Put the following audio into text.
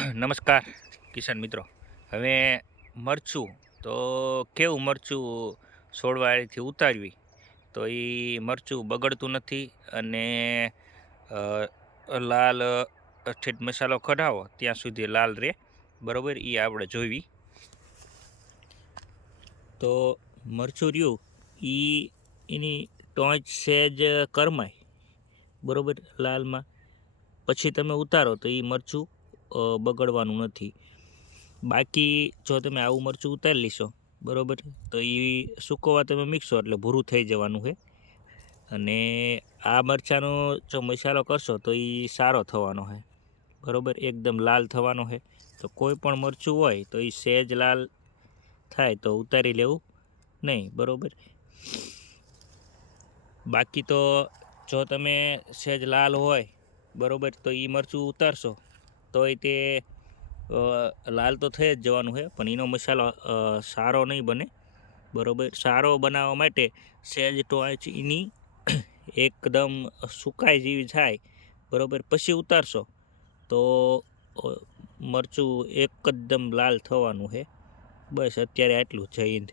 નમસ્કાર કિસાન મિત્રો. હવે મરચું તો કેવું મરચું છોડવાથી ઉતારવી તો એ મરચું બગડતું નથી અને લાલ ઠેઠ મસાલો કઢાવો ત્યાં સુધી લાલ રહે, બરાબર. એ આપણે જોઈવી. તો મરચું રહ્યું એ એની ટોંચ સહેજ કરમાય, બરાબર, લાલમાં પછી તમે ઉતારો તો એ મરચું બગડવાનું નથી. બાકી જો તમે આવું મરચું ઉતારી લેશો, બરાબર, તો એ સૂકવવા તમે મિક્સો એટલે ભૂરું થઈ જવાનું છે. અને આ મરચાંનો જો મસાલો કરશો તો એ સારો થવાનો છે, બરાબર, એકદમ લાલ થવાનો છે. તો કોઈ પણ મરચું હોય તો એ સહેજ લાલ થાય તો ઉતારી લેવું નહીં, બરાબર. બાકી તો જો તમે સહેજ લાલ હોય, બરાબર, તો એ મરચું ઉતારશો તો તે લાલ તો થઈ જ જવાનું છે, પણ એનો મસાલો સારો નહીં બને, બરાબર. સારો બનાવવા માટે સહેજ ટોચ એની એકદમ સુકાય જેવી થાય, બરાબર, પછી ઉતારશો તો મરચું એકદમ લાલ થવાનું છે. બસ અત્યારે આટલું. જય હિન્દ.